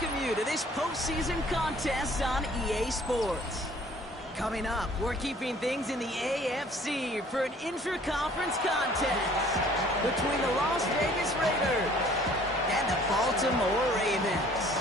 welcome you to this postseason contest on EA Sports. Coming up, we're keeping things in the AFC for an intra-conference contest between the Las Vegas Raiders and the Baltimore Ravens.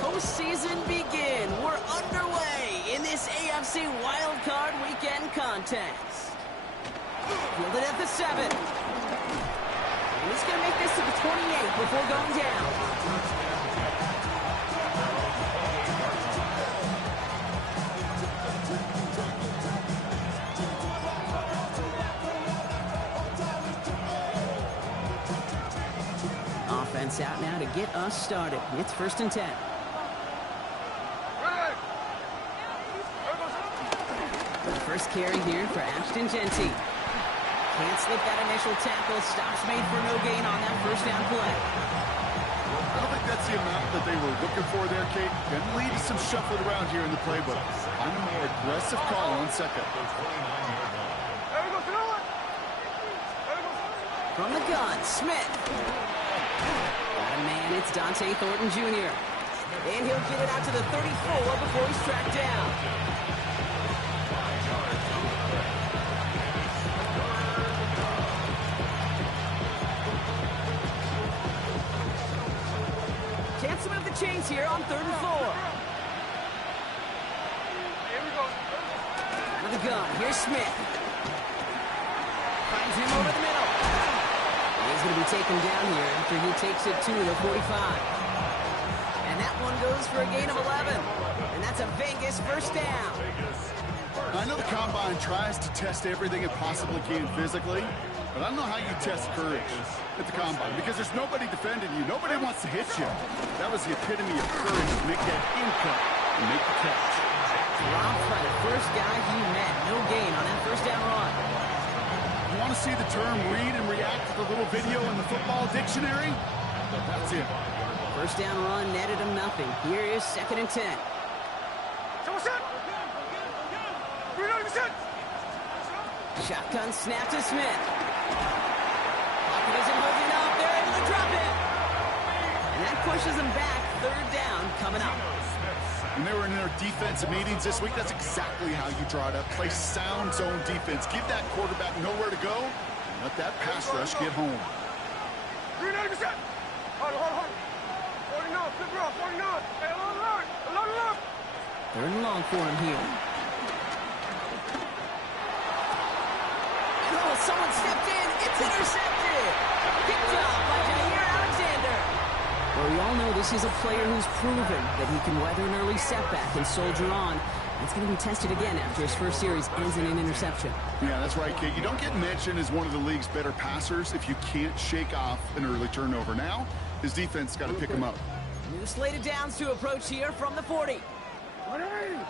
Postseason begin. We're underway in this AFC Wildcard Weekend contest. Fielded at the 7. And he's going to make this to the 28 before going down. Offense out now to get us started. It's 1st and 10. First carry here for Ashton Jeanty. Can't slip that initial tackle. Stops made for no gain on that first down play. I don't think that's the amount that they were looking for there, Kate. Can lead to some shuffled around here in the playbook. I'm a more aggressive call on second. From the gun, Smith. Got a man, it's Dante Thornton Jr. And he'll get it out to the 34 before he's tracked down. Chance to move the chains here on 3rd and 4. Out of the gun, here's Smith. Finds him over the middle. And he's going to be taken down here after he takes it to the 45. And that one goes for a gain of 11. And that's a Vegas first down. I know the Combine tries to test everything it possibly can physically, but I don't know how you test courage at the Combine because there's nobody defending you. Nobody wants to hit you. That was the epitome of courage to make that in-cut and make the catch. Dropped by the first guy he met. No gain on that first down run. You want to see the term read and react to the little video in the football dictionary? That's it. First down run netted him nothing. Here is 2nd and 10. Shotgun snap to Smith. Pocket isn't holding up. They're able to drop it. And that pushes them back. 3rd down coming up. When they were in their defensive meetings this week, that's exactly how you draw it up. Play sound zone defense. Give that quarterback nowhere to go. And let that pass rush get home. 49%. Hold on. 49. Flip it off. 49. Hey, along. 3rd and long for him here. Someone stepped in. It's intercepted. Good job by Jair Alexander. Well, we all know this is a player who's proven that he can weather an early setback and soldier on. It's going to be tested again after his first series ends in an interception. Yeah, that's right, Kate. You don't get mentioned as one of the league's better passers if you can't shake off an early turnover. Now, his defense got to pick him up. New slated downs to approach here from the 40. 180.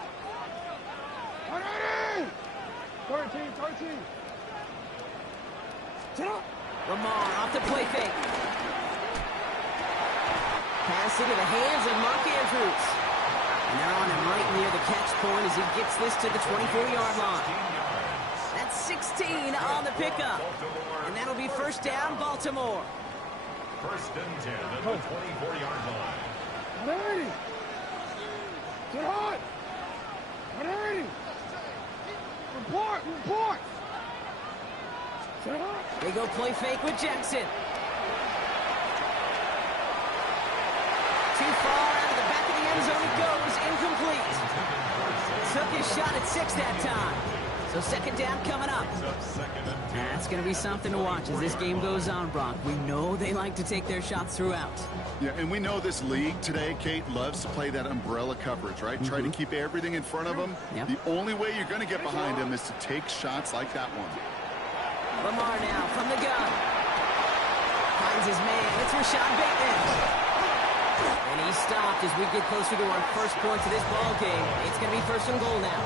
13. Lamar off the play fake. Pass into the hands of Mark Andrews. And they're on him right near the catch point as he gets this to the 24-yard line. That's 16 on the pickup. And that'll be 1st down, Baltimore. 1st and 10 at the 24-yard line. 180. Get hot. 180. Report. They go play fake with Jackson. Too far out of the back of the end zone it goes. Incomplete. Took his shot at 6 that time. So 2nd down coming up. That's going to be something to watch as this game goes on, Brock. We know they like to take their shots throughout. Yeah, and we know this league today, Kate, loves to play that umbrella coverage, right? Try to keep everything in front of them. Yep. The only way you're going to get behind them is to take shots like that one. Lamar now from the gun. Finds his man. It's Rashad Bateman. And he's stopped as we get closer to our first points of this ball game. It's going to be 1st and goal now.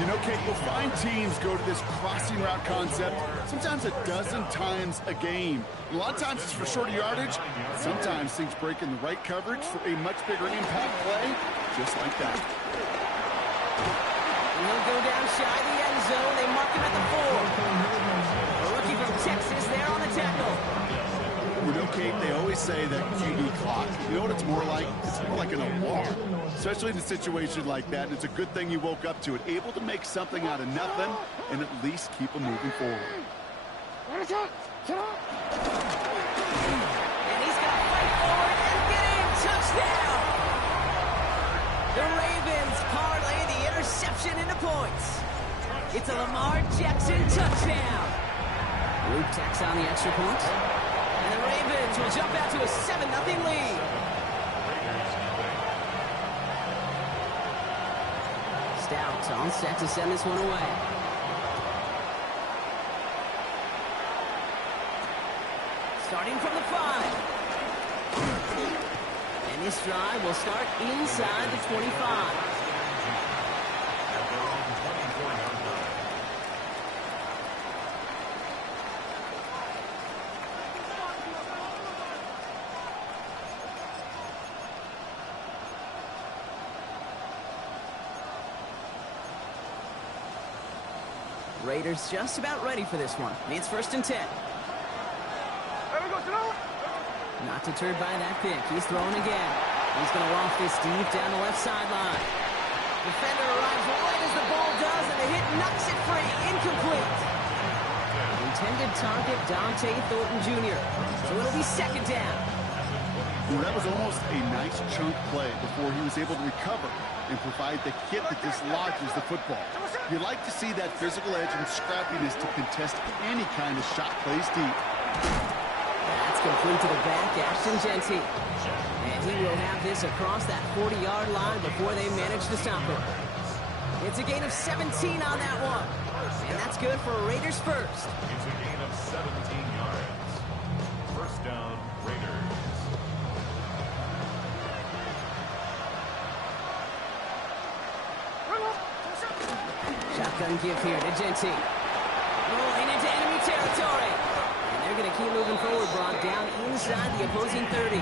You know, Kate, you'll find teams go to this crossing route concept sometimes a dozen times a game. A lot of times it's for shorter yardage. Sometimes things break in the right coverage for a much bigger impact play, just like that. And he'll go down shy of the end zone. They mark him at the 4. A rookie from Texas there on the tackle. You know, Kate, they always say that QB clock. You know what it's more like? It's more like an alarm, especially in a situation like that. And it's a good thing you woke up to it, able to make something out of nothing and at least keep them moving forward. And he's going to fight forward and get in. Touchdown! The Ravens parlay the interception into points. It's a Lamar Jackson touchdown. Luke tacks on the extra point. And the Ravens will jump out to a 7-0 lead. Stout on set to send this one away. Starting from the 5. And this drive will start inside the 25. Raiders just about ready for this one. It's 1st and 10. Not deterred by that pick. He's throwing again. He's going to loft this deep down the left sideline. Defender arrives right as the ball does, and the hit knocks it free. Incomplete. Intended target, Dante Thornton Jr. So it'll be 2nd down. Well, that was almost a nice chunk play before he was able to recover and provide the hit that dislodges the football. You like to see that physical edge and scrappiness to contest any kind of shot plays deep. That's complete to the back, Ashton Jeanty. And he will have this across that 40-yard line before they manage to stop him. It's a gain of 17 on that one. And that's good for Raiders first. It's a gain of 17 yards. 1st down, Raiders. Shotgun give here to Jeanty. Rolling into enemy territory. And they're going to keep moving forward, Brock, down inside the opposing 30.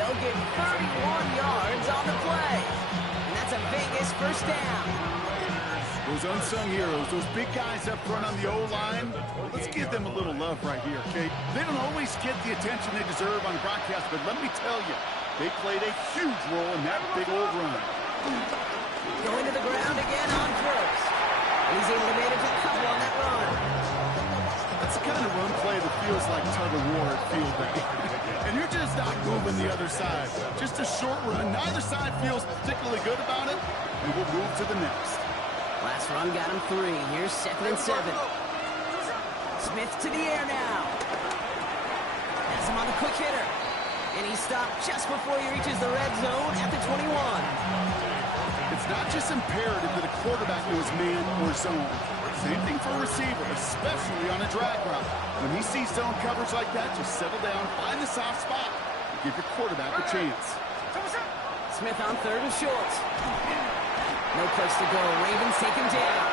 They'll get 31 yards on the play. And that's a Vegas 1st down. Those unsung heroes, those big guys up front on the O-line, let's give them a little love right here, okay? They don't always get the attention they deserve on the broadcast, but let me tell you, they played a huge role in that big old run. Going to the ground again on 1st. He's able to manage a couple on that run. That's the kind of run play that feels like tug-of-war at field day. And you're just not moving the other side. Just a short run. Neither side feels particularly good about it, and we'll move to the next. Last run got him 3. Here's 2nd and 7. Smith to the air now. Has him on the quick hitter. And he stopped just before he reaches the red zone at the 21. It's not just imperative that a quarterback knows man or zone. Same thing for a receiver, especially on a drag route. When he sees zone coverage like that, just settle down, find the soft spot, and give your quarterback a chance. Smith on 3rd and short. No place to go. Ravens take him down.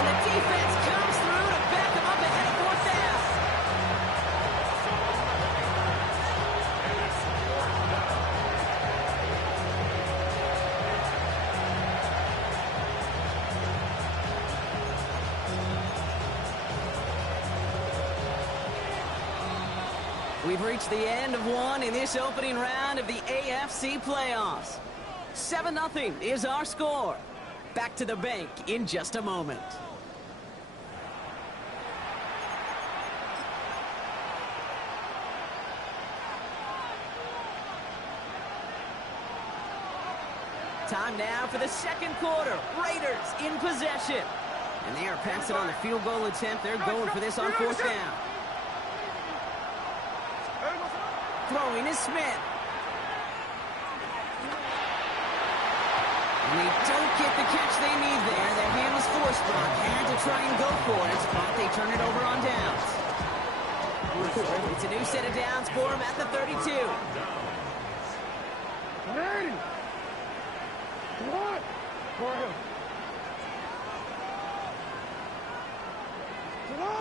And the defense comes through to back him up ahead of 4th down. We've reached the end of one in this opening round of the AFC playoffs. 7-0 is our score. Back to the bank in just a moment. Time now for the 2nd quarter. Raiders in possession. And they are passing on the field goal attempt. They're going for this on 4th down. Throwing is Smith. And they don't get the catch they need there. Their hand was forced, Brock. Had to try and go for it, but they turn it over on downs. It's a new set of downs for him at the 32. Ready. What? For him.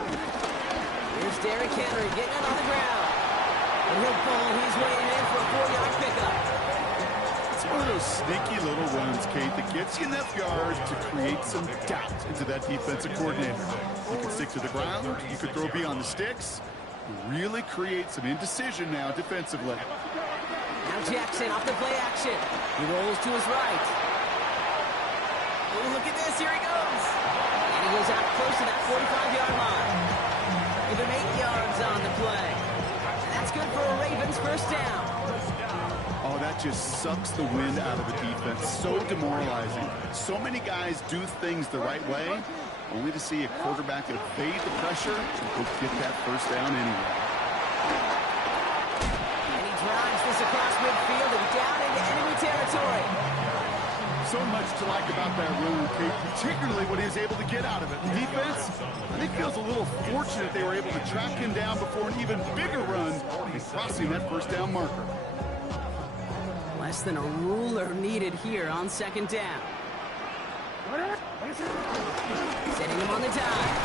Here's Derrick Henry getting it on the ground. And he'll pull. He's waiting in for a 4-yard pickup. It's one of those sneaky little runs, Kate, that gets you enough yards to create some doubt into that defensive coordinator. You can stick to the ground. You could throw beyond the sticks. Really create some indecision now defensively. Now Jackson off the play action. He rolls to his right. Oh, look at this. Here he goes. And he goes out close to that 45-yard line. Give him 8 yards on the play. And that's good for a Ravens first down. Oh, that just sucks the wind out of the defense. So demoralizing. So many guys do things the right way, only to see a quarterback evade the pressure and go get that first down anyway. And he drives this across midfield and down into enemy territory. So much to like about that run, Kate, particularly what he was able to get out of it. The defense, I think, feels a little fortunate they were able to track him down before an even bigger run and crossing that first down marker. Less than a ruler needed here on second down. Setting him on the dive.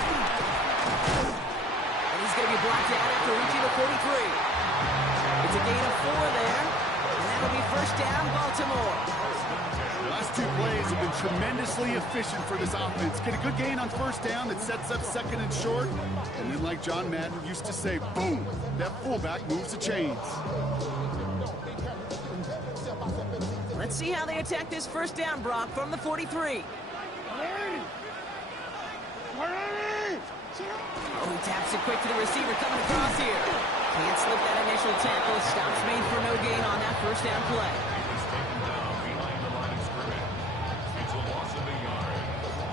And he's going to be blocked out after reaching the 43. It's a gain of 4 there. And that'll be first down, Baltimore. The last 2 plays have been tremendously efficient for this offense. Get a good gain on first down that sets up second and short. And then, like John Madden used to say, boom, that fullback moves the chains. Let's see how they attack this first down, Brock, from the 43. Oh, he taps it quick to the receiver coming across here. Can't slip that initial tackle. Stops made for no gain on that first down play. He's taken down behind the line of scrimmage. It's a loss of a yard.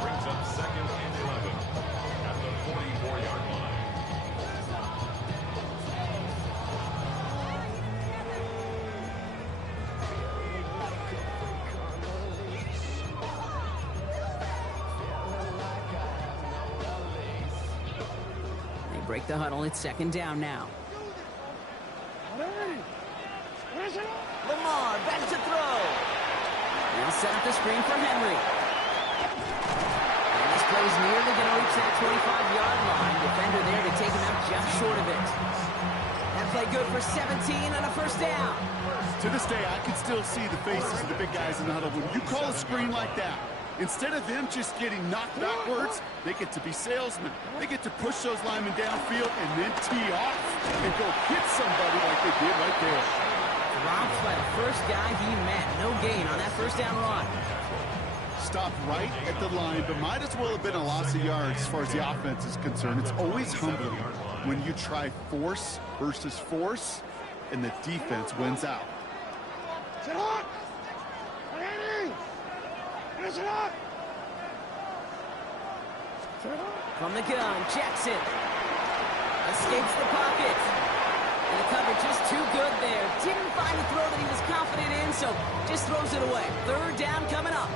Brings up second and 11 at the 44-yard line. Break the huddle. It's second down now. Lamar back to throw. He'll set up the screen for Henry. And this play's nearly going to reach that 25-yard line. Defender there to take him out just short of it. That play good for 17 and a first down. To this day, I can still see the faces of the big guys in the huddle. When you call a screen like that, instead of them just getting knocked backwards, they get to be salesmen. They get to push those linemen downfield and then tee off and go hit somebody like they did right there. Dropped by the first guy he met. No gain on that first down run. Stopped right at the line, but might as well have been a loss of yards as far as the offense is concerned. It's always humbling when you try force versus force and the defense wins out. From the gun, Jackson escapes the pocket. And the coverage is too good there. Didn't find the throw that he was confident in, so just throws it away. Third down coming up.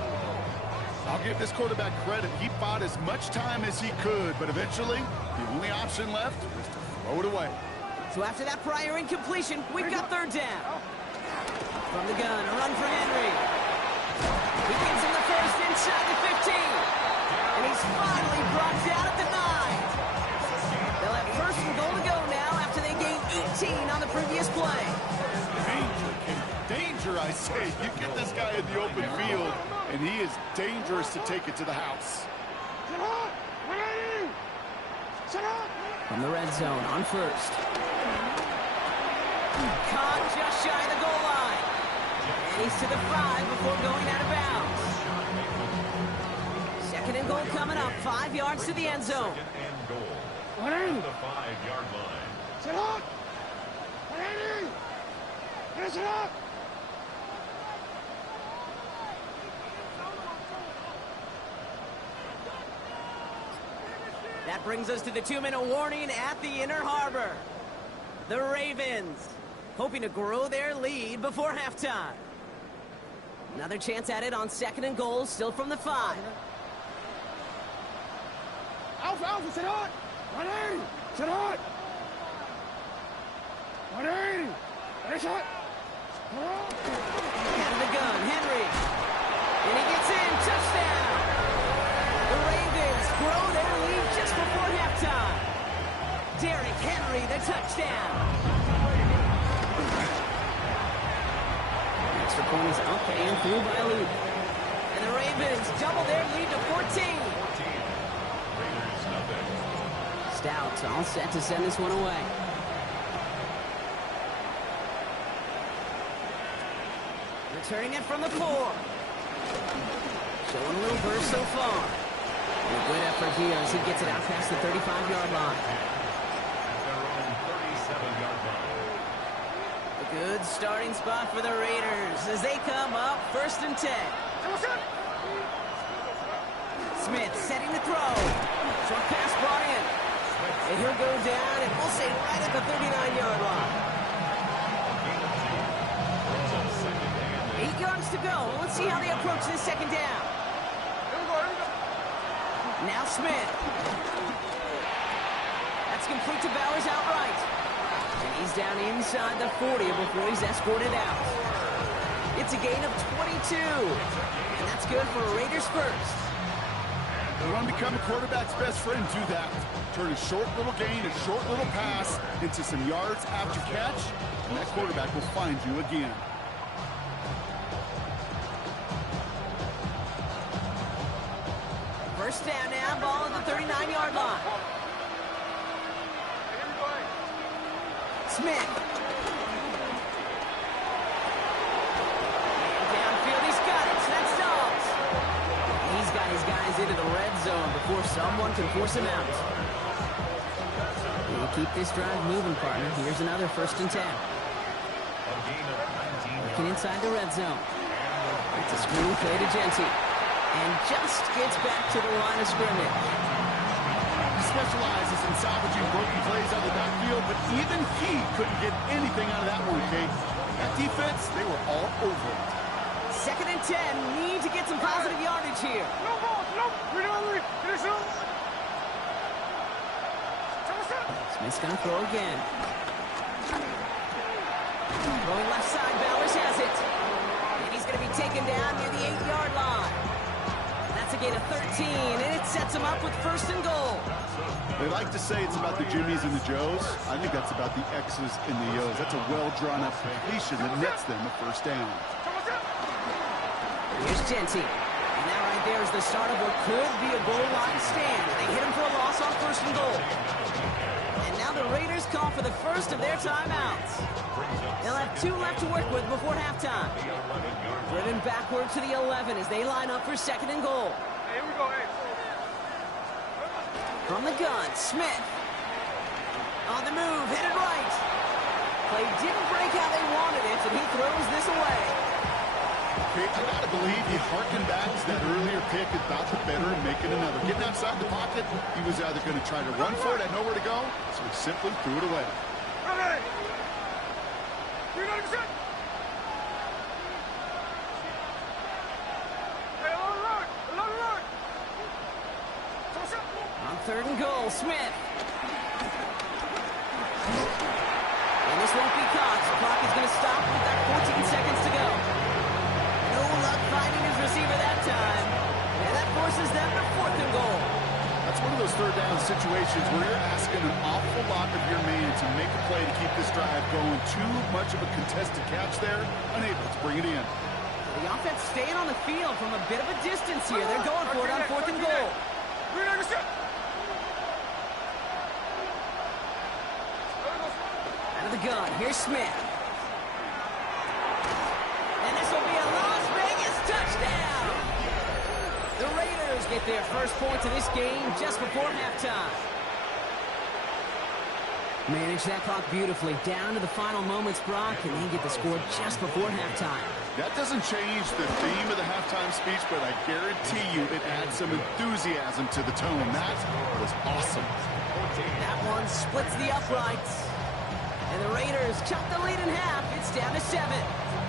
I'll give this quarterback credit. He fought as much time as he could, but eventually the only option left was to throw it away. So after that prior incompletion, we've got third down. From the gun, a run for Henry. He gives him the first inside the 15. And he's finally brought down at the 9. They'll have first and goal to go now after they gained 18 on the previous play. Danger, I say. You get this guy in the open field, and he is dangerous to take it to the house. From the red zone on first. Caught just shy of the goal line. And he's to the 5 before going out of bounds. Second and goal coming up. 5 yards to the end zone. Second and goal. At the 5-yard line. That brings us to the 2-minute warning at the Inner Harbor. The Ravens hoping to grow their lead before halftime. Another chance at it on second and goal, still from the 5. Alpha, sit on! 180! Sit on! 180! Finish it! Out of the gun, Henry. And he gets in, touchdown! The Ravens grow their lead just before halftime. McCaffrey, the touchdown. Extra point is up and through by Luke. And the Ravens double their lead to 14. Stout all set to send this one away. Returning it from the 4. Showing a little burst so far. And a good effort here as he gets it out past the 35-yard line. A good starting spot for the Raiders as they come up 1st and 10. Smith setting the throw. Short pass brought in. And he'll go down and we'll say right at the 39-yard line. 8 yards to go. Let's see how they approach this second down. Now Smith. That's complete to Bowers outright. And he's down inside the 40 before he's escorted out. It's a gain of 22. And that's good for Raiders first. You want to become a quarterback's best friend, do that. Turn a short little gain, a short little pass into some yards after catch, and that quarterback will find you again. First down now, ball at the 39-yard line. Smith. And downfield, he's got it. That's Dobbs. He's got his guys into the red zone before someone can force him out. We'll keep this drive moving, partner. Here's another 1st and 10. Looking inside the red zone. It's a screen play to Genty. And just gets back to the line of scrimmage. He specializes in salvaging broken plays out of the backfield, but even he couldn't get anything out of that one, Kate. That defense, they were all over it. 2nd and 10. Need to get some positive yardage here. Smith's going to throw again. Throwing left side, Bowers has it. And he's going to be taken down near the 8-yard line. That's a gain of 13, and it sets him up with 1st and goal. They like to say it's about the Jimmies and the Joes. I think that's about the X's and the O's. That's a well-drawn-up completion that nets them a 1st down. Here's Genty. And that right there is the start of what could be a goal line stand. They hit him for a loss on 1st and goal. And now the Raiders call for the first of their timeouts. They'll have 2 left to work with before halftime. Driven backward to the 11 as they line up for 2nd and goal. Here we go, hey. From the gun, Smith. On the move, headed right. Play didn't break how they wanted it, and he throws this away. Kate, I gotta believe he harkened back to that earlier pick and thought the better and make it another. Getting outside the pocket, he was either going to try to run for it, had nowhere to go, so he simply threw it away. Ready. 390%. Hey, along the line. Along the line. On 3rd and goal, Smith. And this won't be caught. The clock is going to stop with that 14 seconds to go. No luck finding his receiver that time. And that forces them to 4th and goal. That's one of those 3rd down situations where you're asking an awful lot of your man to make a play to keep this drive going. Too much of a contested catch there, unable to bring it in. The offense staying on the field from a bit of a distance here. They're going for it on 4th and goal. 390%. Out of the gun, here's Smith. And this will be a Las Vegas touchdown. The Raiders get their first points of this game just before halftime. Manage that clock beautifully down to the final moments, Brock, and they get the score just before halftime. That doesn't change the theme of the halftime speech, but I guarantee you it adds some enthusiasm to the tone. That was awesome. That one splits the uprights. And the Raiders chop the lead in half. It's down to 7.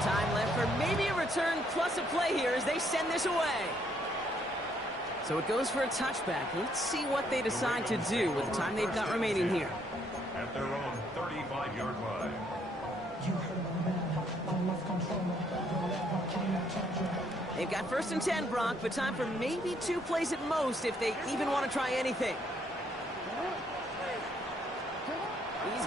Time left for maybe a return plus a play here as they send this away. So it goes for a touchback. Let's see what they decide to do with the time they've got remaining here. At their own 35-yard line. They've got 1st and 10, Brock, but time for maybe 2 plays at most if they even want to try anything. He's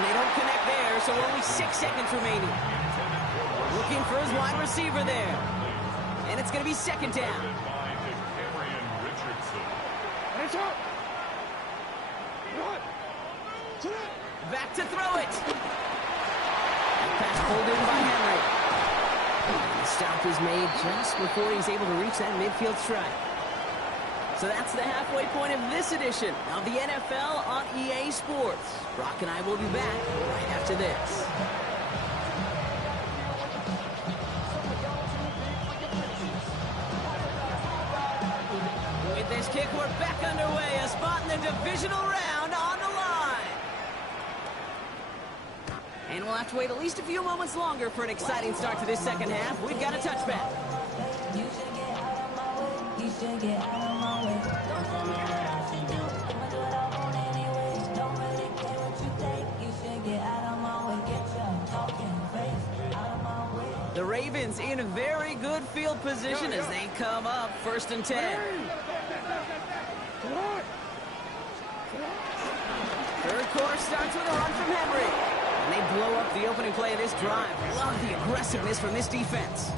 And they don't connect there, so only 6 seconds remaining. Looking for his wide receiver there. And it's going to be second down. Back to throw it. That pass pulled in by Henry. The stop is made just before he's able to reach that midfield strike. So that's the halfway point of this edition of the NFL on EA Sports. Brock and I will be back right after this. With this kick, we're back underway. A spot in the divisional round on the line. And we'll have to wait at least a few moments longer for an exciting start to this second half. We've got a touchback. You should get out of my way. You should get out of my way. Don't tell me what I should do. I'ma do what I want anyway. Don't really care what you think. You should get out of my way. Get your talking face out of my way. The Ravens in a very good field position as they come up 1st and 10. Third quarter starts with a run from Henry. And they blow up the opening play of this drive. Love the aggressiveness from this defense.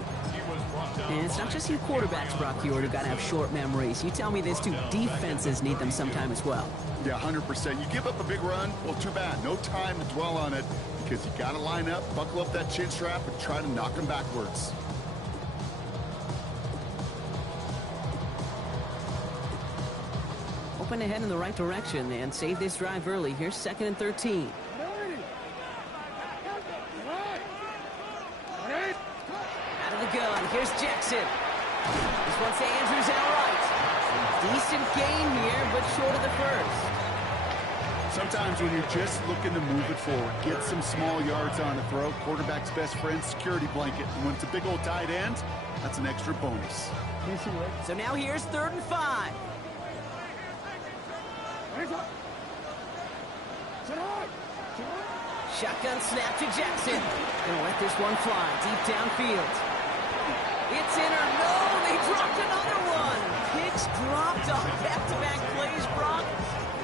And it's not just you quarterbacks, Brock Huard, who've got to have short memories. You tell me this too. Defenses need them sometime as well. Yeah, 100%. You give up a big run, well, too bad. No time to dwell on it because you got to line up, buckle up that chin strap, and try to knock them backwards. Open ahead in the right direction and save this drive early. Here's 2nd and 13. Out of the gun. Here's Jackson. This one's to Andrews out right. Decent gain here, but short of the first. Sometimes when you're just looking to move it forward, get some small yards on the throw, quarterback's best friend, security blanket. And when it's a big old tight end, that's an extra bonus. So now here's 3rd and 5. Shotgun snap to Jackson. Gonna let this one fly deep downfield. It's in or no, they dropped another one. Picks dropped on back-to-back plays, Brock.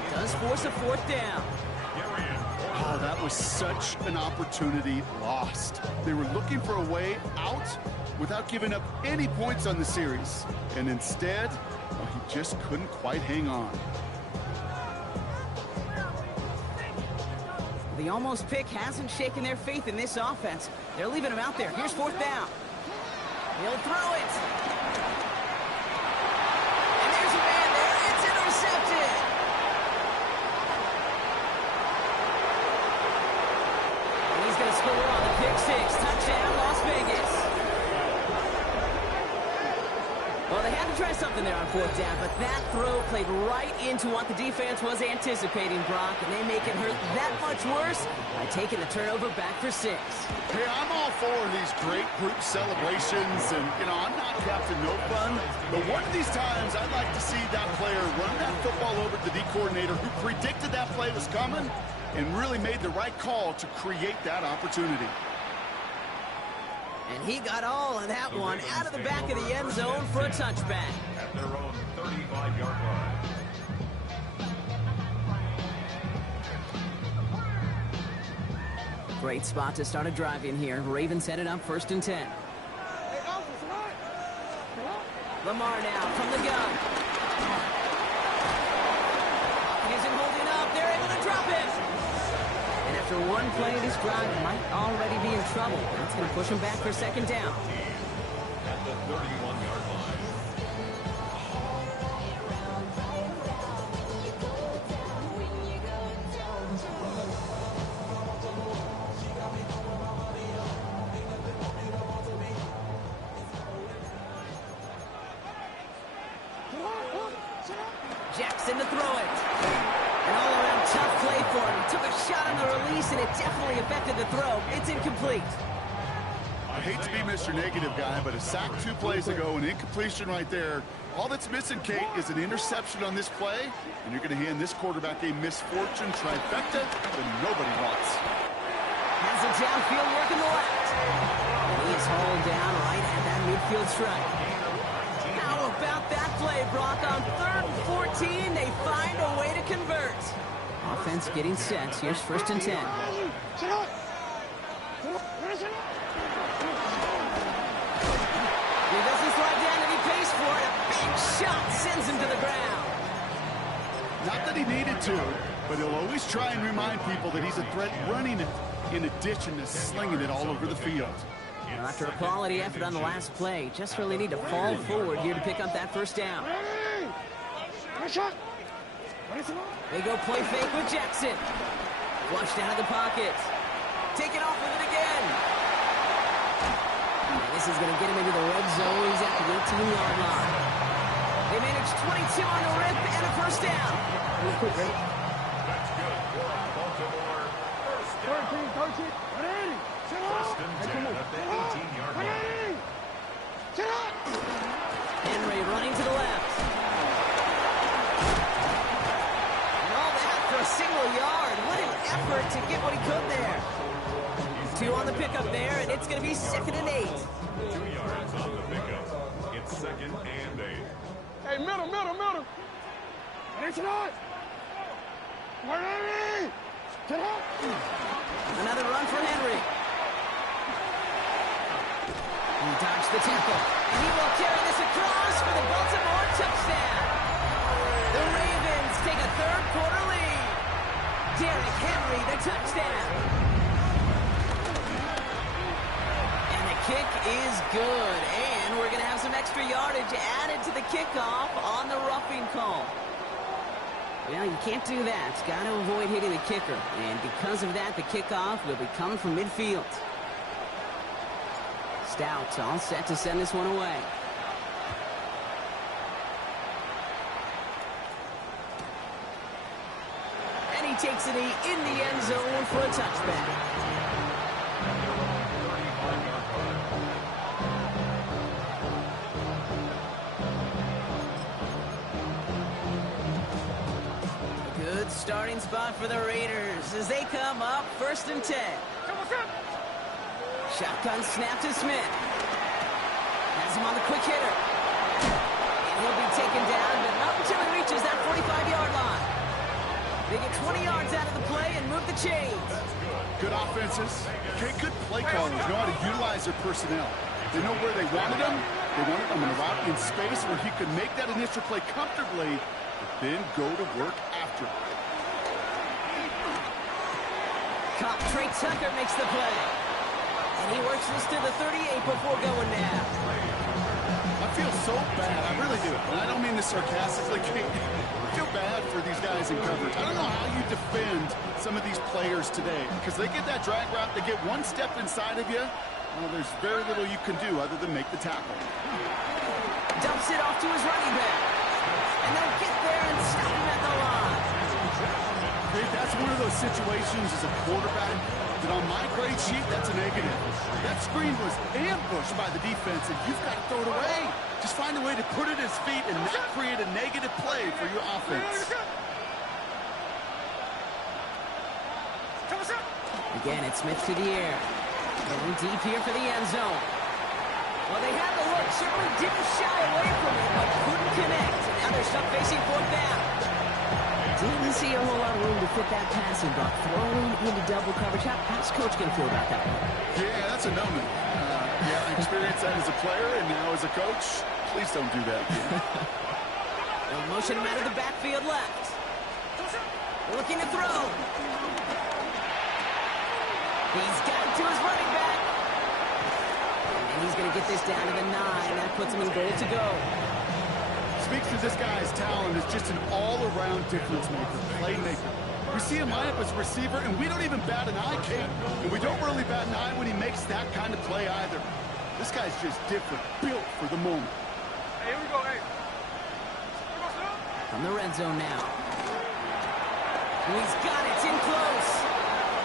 It does force a 4th down. Oh, that was such an opportunity lost. They were looking for a way out without giving up any points on the series. And instead, well, he just couldn't quite hang on. The almost pick hasn't shaken their faith in this offense. They're leaving him out there. Here's 4th down. He'll throw it. And there's a man there. It's intercepted. And he's going to score on the pick 6. Touchdown, Las Vegas. Well, they had to try something there on 4th down, but that throw played right into what the defense was anticipating, Brock, and they make it hurt that much worse by taking the turnover back for 6. Hey, I'm all for these great group celebrations, and, I'm not Captain No Fun, but one of these times I'd like to see that player run that football over to the D coordinator who predicted that play was coming and really made the right call to create that opportunity. And he got all of that one out of the back of the end zone for a touchback. At their own 35-yard line. Great spot to start a drive in here. Ravens headed up 1st and 10. Lamar now from the gun. Isn't holding up. They're able to drop it. And after one play, this drive might already be in trouble. That's going to push him back for 2nd down. At the 31-yard line. Jackson to throw it. An all-around tough play for him. He took a shot on the release, and it definitely affected the throw. It's incomplete. I hate to be Mr. Negative guy, but a sack 2 plays ago, an incompletion right there. All that's missing, Kate, is an interception on this play, and you're going to hand this quarterback a misfortune trifecta that nobody wants. Has it downfield, working the left. And he's hauled down right at that midfield strike. How about that play, Brock? On 3rd and 14, they find a way to convert. Offense getting set. Here's 1st and 10. He doesn't slide down and he pays for it. A big shot sends him to the ground. Not that he needed to, but he'll always try and remind people that he's a threat running it in addition to slinging it all over the field. After a quality effort on the last play, just really need to fall forward here to pick up that 1st down. They go play fake with Jackson. Flushed out of the pocket. Taken off with it again. And this is going to get him into the red zone. He's at the 18-yard line. They managed 22 on the rip and a 1st down. That's good for Baltimore. 1st down. 1st and 10 at the 18-yard line. Henry running to the left. And all that for a single yard. What an effort to get what he could there. 2 on the pickup there, and it's going to be 2nd and 8. 2 yards on the pickup. It's 2nd and 8. Hey, middle. Another run for Henry. He dodged the tackle. And he will carry this across for the Baltimore touchdown. The Ravens take a 3rd quarter lead. Derrick Henry, the touchdown. And the kick is good. And we're going to have some extra yardage added to the kickoff on the roughing call. Well, you can't do that. Got to avoid hitting the kicker. And because of that, the kickoff will be coming from midfield. Stout all set to send this one away. And he takes it in the end zone for a touchback. Good starting spot for the Raiders as they come up 1st and 10. Shotgun snap to Smith. Has him on the quick hitter. And he'll be taken down, but not until he reaches that 45-yard line. They get 20 yards out of the play and move the chains. Good offenses. Okay, good play callers know how to utilize their personnel. They know where they wanted them. They wanted them in a route in space where he could make that initial play comfortably, but then go to work after it. Cop Trey Tucker makes the play. And he works this to the 38 before going down. I feel so bad. I really do. And I don't mean this sarcastically. I feel bad for these guys in coverage. I don't know how you defend some of these players today. Because they get that drag route, they get one step inside of you. Well, there's very little you can do other than make the tackle. Dumps it off to his running back. And they'll get there and stop him at the line. That's one of those situations as a quarterback that on my grade sheet, that's a negative. That screen was ambushed by the defense, and you've got to throw it away. Just find a way to put it at his feet and not create a negative play for your offense. Again, it's Smith to the air. Going deep here for the end zone. Well, they had the look. Certainly didn't shy away from it, but couldn't connect. And now they're stuck facing 4th down. Didn't see a whole lot of room to fit that passing block. Throwing into double coverage. How's Coach going to feel about that one? Yeah, that's a no-no. Yeah, I experienced that as a player and now as a coach. Please don't do that again. They'll motion him out of the backfield left. Looking to throw. He's got it to his running back. And he's going to get this down to the 9. That puts him in goal to go. Speaks to this guy's talent as just an all-around difference maker, playmaker. We see him line up as a receiver, and we don't even bat an eye, Kate. And we don't really bat an eye when he makes that kind of play either. This guy's just different, built for the moment. Hey, here we go, hey. From the red zone now. He's got it, it's in close.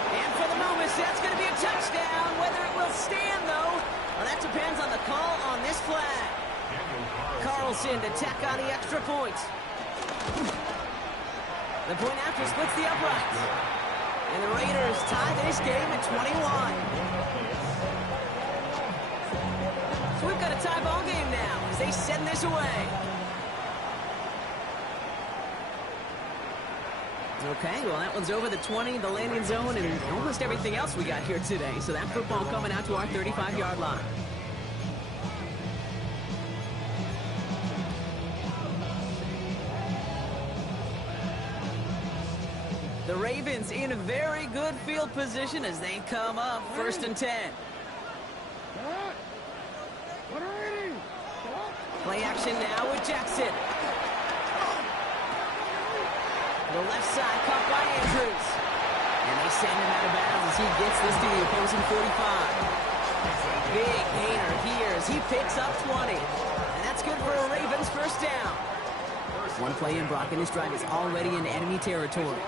And for the moment, that's going to be a touchdown. Whether it will stand, though, well, that depends on the call on this flag. Carlson to tack on the extra point. The point after splits the uprights. And the Raiders tie this game at 21. So we've got a tie ball game now as they send this away. Okay, well, that one's over the 20, the landing zone, and almost everything else we got here today. So that football coming out to our 35-yard line. The Ravens in a very good field position as they come up 1st and 10. Play action now with Jackson. The left side caught by Andrews. And they send him out of bounds as he gets this to the opposing 45. Big gainer here as he picks up 20. And that's good for a Ravens first down. One play in, Brock, and this drive is already in enemy territory.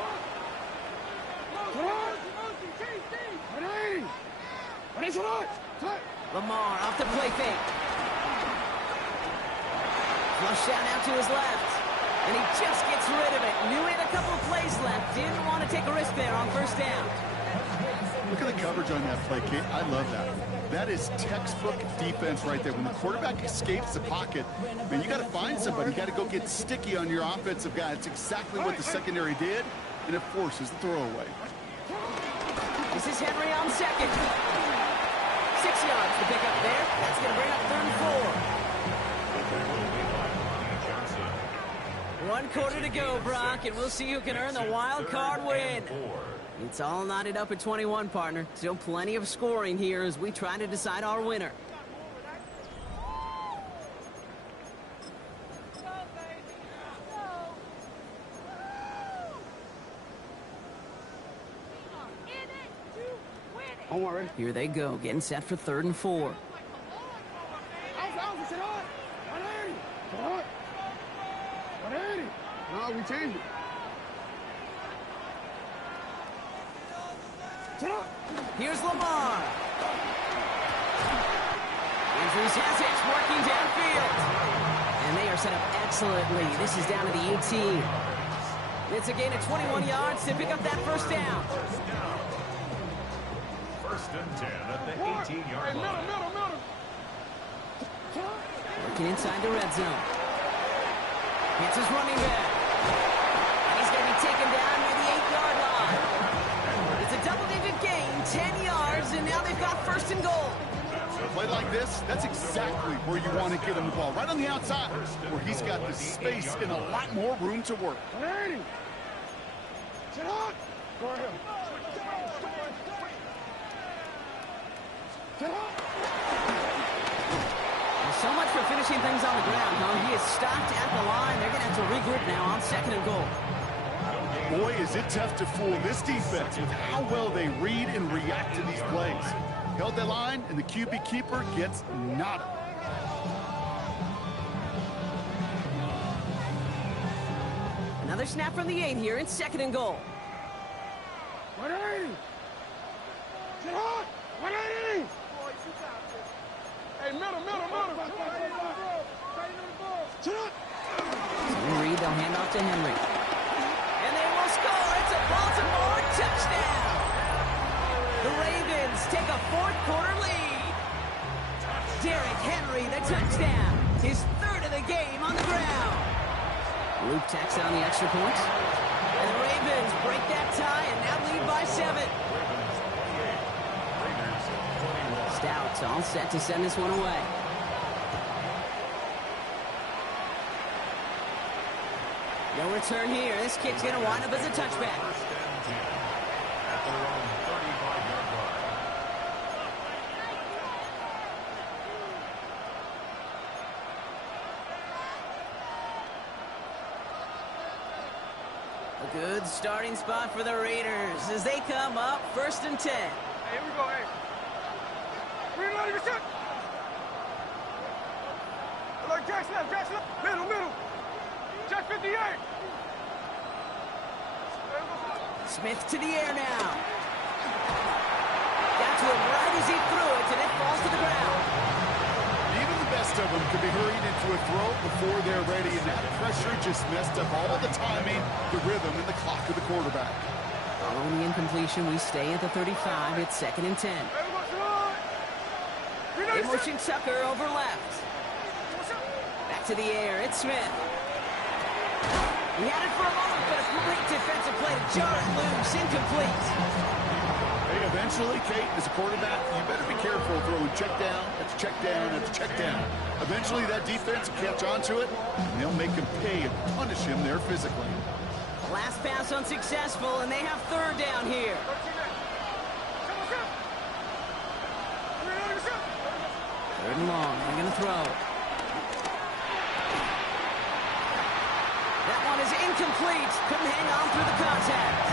Lamar off the play fake. Flush out now to his left. And he just gets rid of it. Knew he had a couple of plays left. Didn't want to take a risk there on first down. Look at the coverage on that play, Kate. I love that. That is textbook defense right there. When the quarterback escapes the pocket, man, you got to find somebody. You got to go get sticky on your offensive guy. It's exactly what the secondary did, and it forces the throwaway. This is Henry on second. 6 yards to pick up there. That's going to bring up 3rd and 4. 1 quarter to go, Brock, and we'll see who can earn the wild card win. It's all knotted up at 21, partner. Still plenty of scoring here as we try to decide our winner. Here they go, getting set for 3rd and 4. No, we changed it. Here's Lamar. Andrews has it, working downfield. And they are set up excellently. This is down to the 18. It's a gain of 21 yards to pick up that first down. 1st and 10 at the 18-yard line. Working inside the red zone. Hits his running back. And he's going to be taken down near the 8-yard line. It's a double-digit gain, 10 yards, and now they've got 1st and goal. A play like this, that's exactly where you want to get him the ball. Right on the outside, where he's got the space and a lot more room to work. Go ahead. So much for finishing things on the ground, huh? He is stopped at the line. They're going to have to regroup now on 2nd and goal. Boy, is it tough to fool this defense with how well they read and react to these plays. Held that line, and the QB keeper gets nada. Another snap from the 8 here. It's 2nd and goal. 180. Sit hard. 180. Hey, middle. Reed, they'll hand off to Henry. And they will score. It's a Baltimore touchdown. The Ravens take a 4th quarter lead. Derrick Henry, the touchdown. His 3rd of the game on the ground. Luke tacks on the extra point. And the Ravens break that tie and now lead by 7. Stout's all set to send this one away. No return here. This kick's going to wind up as a touchback. 1st and 10 at their own 35-yard line. A good starting spot for the Raiders as they come up 1st and 10. Hey, here we go, hey. Reloading your shot. Look, Jackson left. Middle. Jack 58. Smith to the air now. Got to him right as he threw it, and it falls to the ground. Even the best of them could be hurried into a throw before they're ready, and that pressure just messed up all the timing, the rhythm, and the clock of the quarterback. Following the incompletion, we stay at the 35. It's 2nd and 10. They motion Tucker over left. Back to the air. It's Smith. He had it for a moment, but a great defensive play to jar it loose. Incomplete. Hey, eventually, Kate, as a quarterback, you better be careful throwing check down after check down after check down. Eventually, that defense will catch on to it, and they'll make him pay and punish him there physically. Last pass unsuccessful, and they have third down here. Third and long. They're going to throw. That one is incomplete. Couldn't hang on through the contact.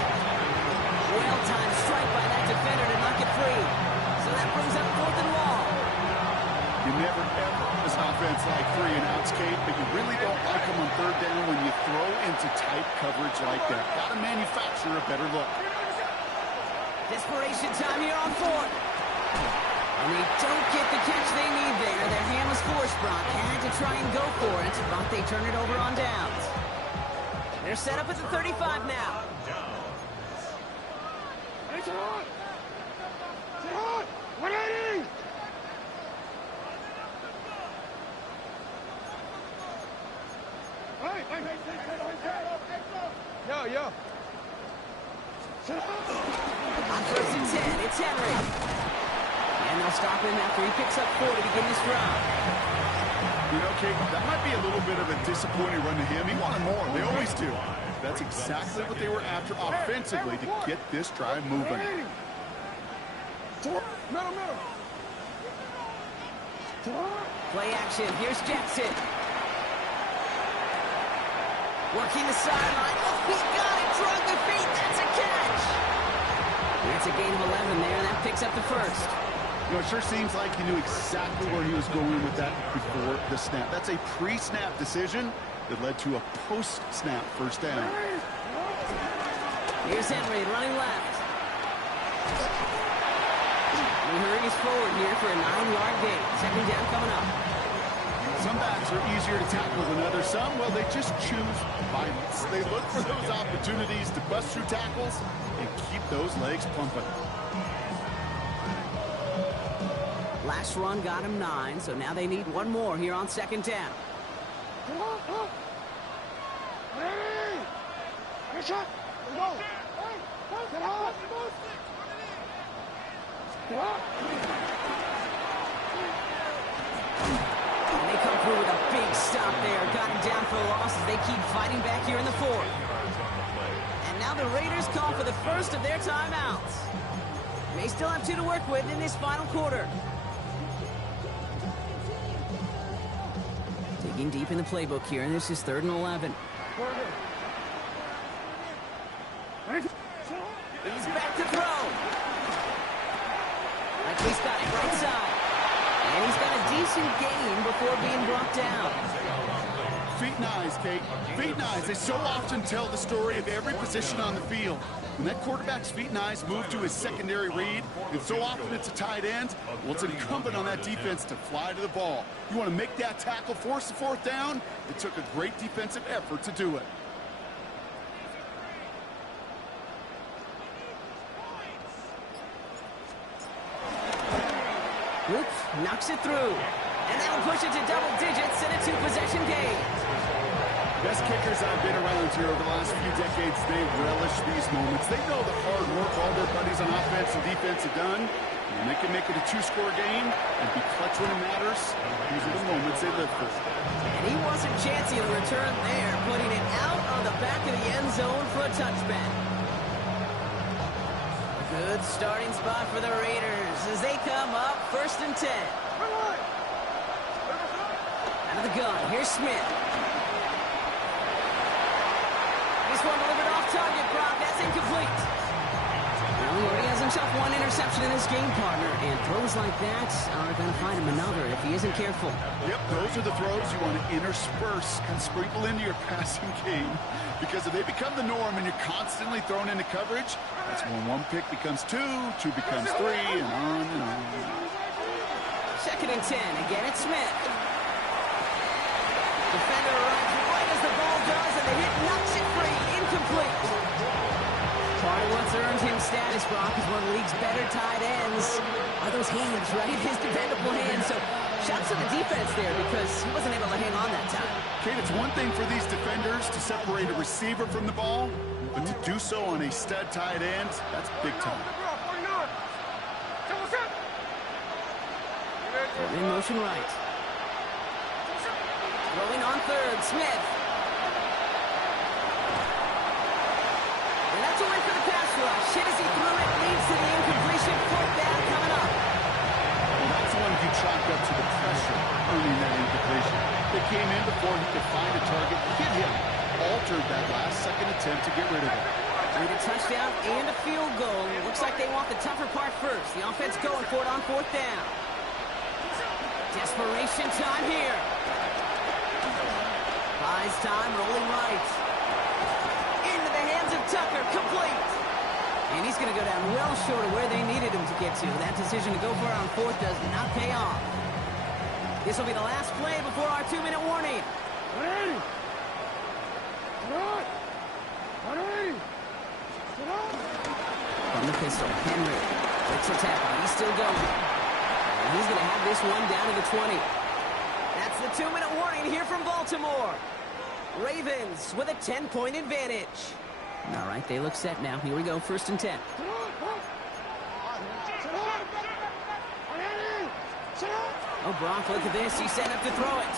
Well-timed strike by that defender to knock it free. So that brings up fourth and long. You never, ever, this offense like 3 and outs, Kate, but you really don't like them on third down when you throw into tight coverage like that. Got to manufacture a better look. Desperation time here on fourth. And they don't get the catch they need there. Their hand was forced, Brock. Had to try and go for it, but they turn it over on downs. They're set up at the 35 now. Hey, Tehran! Tehran! 180! Hey! Yo! On first and 10, it's Henry. And they'll stop him after he picks up 4 to begin this drive. You know, Kate, that might be a little bit of a disappointing run to him. He wanted more. They always do. That's exactly what they were after offensively to get this drive moving. Middle. Play action. Here's Jackson. Working the sideline. Oh, he got it. Drug the feet. That's a catch. That's a gain of 11 there, and that picks up the first. You know, it sure seems like he knew exactly where he was going with that before the snap. That's a pre-snap decision that led to a post-snap first down. Here's Henry running left. He hurries forward here for a 9-yard gain. Second down coming up. Some backs are easier to tackle than others. Some, well, they just choose violence. They look for those opportunities to bust through tackles and keep those legs pumping. Last run got him 9, so now they need one more here on second down. And they come through with a big stop there. Got him down for a loss as they keep fighting back here in the fourth. And now the Raiders call for the first of their timeouts. They still have 2 to work with in this final quarter. Digging deep in the playbook here, and this is 3rd and 11. He's back to throw. He's got it right side. And he's got a decent gain before being brought down. Feet and eyes, Kate. Feet and eyes. They so often tell the story of every position on the field. When that quarterback's feet and eyes move to his secondary read, and so often it's a tight end, well, it's incumbent on that defense to fly to the ball. You want to make that tackle, force the 4th down? It took a great defensive effort to do it. Oops, knocks it through. And that'll push it to double digits in a 2-possession game. Best kickers I've been around here over the last few decades, they relish these moments. They know the hard work all their buddies on offense and defense have done. And they can make it a 2-score game and be clutch when it matters. These are the moments they live for. And he wasn't chancy on the return there, putting it out on the back of the end zone for a touchback. Good starting spot for the Raiders as they come up 1st and 10. Out of the gun, here's Smith. This one delivered off target, Brock. That's incomplete. Well, he already has himself 1 interception in this game, partner, and throws like that are going to find him another if he isn't careful. Yep, those are the throws you want to intersperse and sprinkle into your passing game, because if they become the norm and you're constantly thrown into coverage, that's when 1 pick becomes 2, 2 becomes 3, and on and on. 2nd and 10. Again, it's Smith. Defender runs right as the ball does, and the hit knocks it free. Incomplete. Part of what's earned him status, Brock, is one of the league's better tight ends. Are those hands, right? His dependable hands. So Shouts to the defense there because he wasn't able to hang on that time. Kate, it's one thing for these defenders to separate a receiver from the ball, but to do so on a stud tight end, that's big time. In motion right. Throwing on third, Smith. And that's a win for the pass rush. Hit as he threw it, leads to the incompletion. Fourth down coming up. Well, that's one you chalked up to the pressure earning that incompletion. They came in before he could find a target, hit him, altered that last second attempt to get rid of it. Need a touchdown and a field goal. Looks like they want the tougher part first. The offense going for it on fourth down. Desperation time here. Buys time, rolling right. Into the hands of Tucker, complete. And he's going to go down well short of where they needed him to get to. That decision to go for it on fourth does not pay off. This will be the last play before our 2-minute warning. From the pistol, Henry breaks a tackle. He's still going. And he's going to have this one down to the 20. That's the 2-minute warning here from Baltimore. Ravens with a 10-point advantage. All right, they look set now. Here we go, 1st and 10. Oh, Brock, look at this. He's set up to throw it.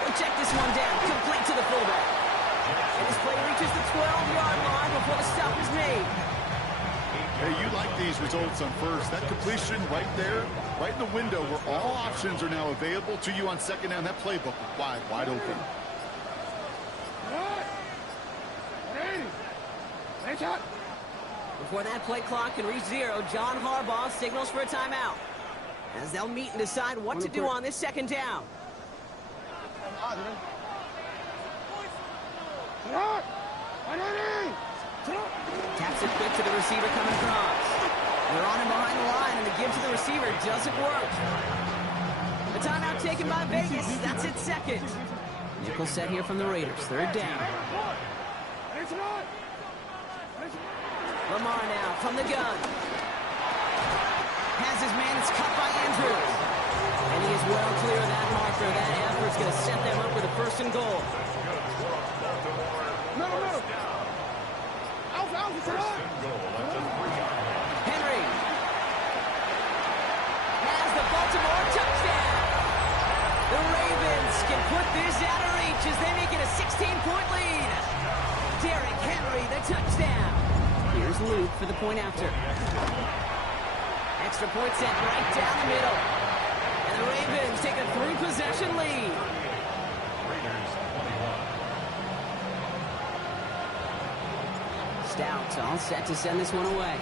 We'll check this one down. Complete to the fullback. And this play reaches the 12-yard line before the stop is made. Hey, you like these results on first. That completion right there, right in the window where all options are now available to you on second down. That playbook wide open. Before that play clock can reach 0, John Harbaugh signals for a timeout, as they'll meet and decide what to do on this second down. Taps it quick to the receiver coming across. They're on him behind the line, and the give to the receiver doesn't work. The timeout taken by Vegas. That's its second. Nickel set here from the Raiders. 3rd down. Lamar now from the gun. Has his man. It's cut by Andrews. And he is well clear of that marker. That effort's going to set them up with a 1st and goal. Henry has the Baltimore touchdown. The Ravens can put this out of reach as they make it a 16-point lead. Derrick Henry, the touchdown. Here's Luke for the point after. Extra point set right down the middle. And the Ravens take a 3-possession lead. Stout all set to send this one away.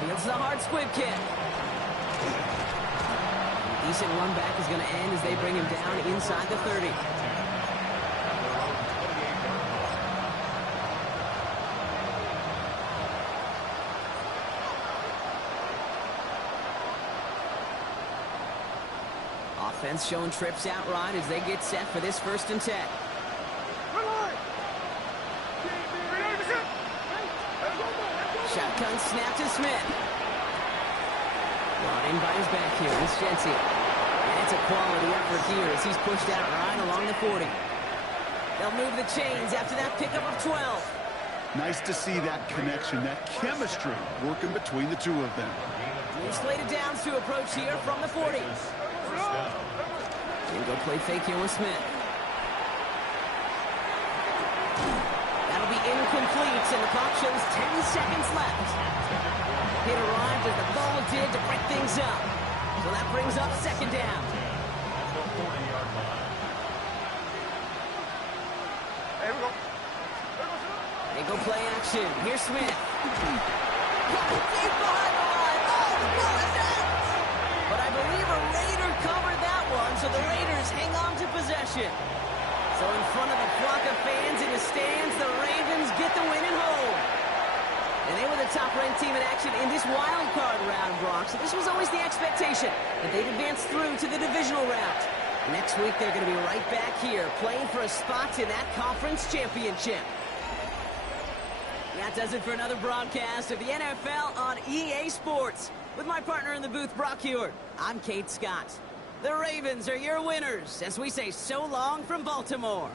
Fields the hard squib kick. Decent run back is going to end as they bring him down inside the 30. Offense showing trips out right as they get set for this 1st and 10. Shotgun snap to Smith. Brought in by his back here. It's Jency. And it's a quality effort here as he's pushed out right along the 40. They'll move the chains after that pickup of 12. Nice to see that connection, that chemistry working between the two of them. New slated downs to approach here from the 40. And go play fake here with Smith. That'll be incomplete, and the clock shows 10 seconds left. Hit arrived as the ball did to break things up. So that brings up 2nd down. They go play action. Here's Smith. Deep behind the line. Oh, the ball is out. But I believe a Raider covered that one, so the Raiders hang on to possession. So in front of the flock of fans in the stands, the Ravens get the win and hold. And they were the top-ranked team in action in this wild card round, Brock. So this was always the expectation, that they'd advance through to the divisional round. Next week, they're going to be right back here, playing for a spot in that conference championship. That does it for another broadcast of the NFL on EA Sports. With my partner in the booth, Brock Huard, I'm Kate Scott. The Ravens are your winners as we say so long from Baltimore.